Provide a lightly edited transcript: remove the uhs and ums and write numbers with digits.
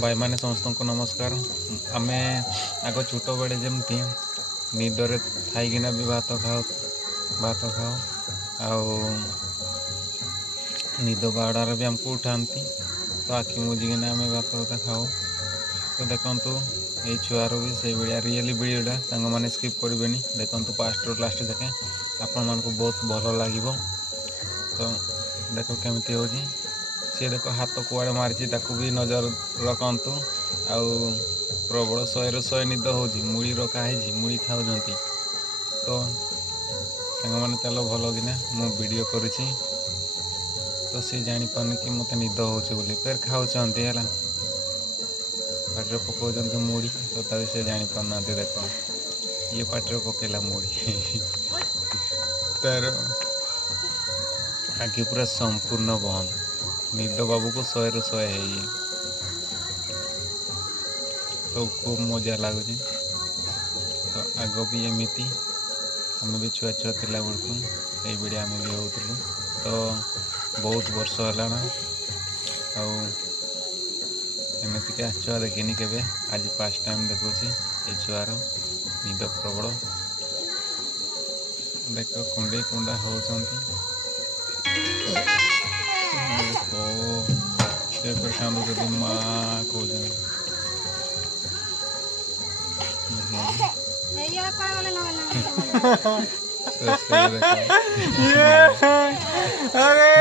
भाई मैंने समस्त को नमस्कार। आमे आग छोट बड़े जमती निदरे थाईकिना भी भात खाओ आउ निद बाड़ार भी आमको उठाती तो आखि मुझिकिना आम भात भात खाओ। तो देखु ये छुआर भी से भाया रियली वीडियोटा सांग मैंने स्किप करें देखु फास्ट रू लास्ट जाके आपण मन को बहुत भल लगे। तो देख केमती हो सी देख हाथ कुआड़े मारी भी नजर रखु आउ प्रबल 100 निद हो मुड़ी रखाही मुड़ी खाऊ। तो सांग मैंने चल भल कि मु वीडियो करुँची तो सी जापार कि मत निद हो फिर खाऊँ है पाटे पकाउं मुड़ी तो तभी से जापार ना देख ये पाटे पकेला मुड़ी तार आगे पूरा संपूर्ण बंद निद बाबू को 100 ରୁ 100 है तो खूब मजा लगुच। तो आग भी एमती आम भी छुआ छुआ थिला बेलू ये वीडियो आम भी होलु तो बहुत वर्ष है एमतीका छुआ देखनी के आज फर्स्ट टाइम देखुची ये छुआर निद प्रबल देख कुंडे कुंडा होती कांदुदी माँ कौन अरे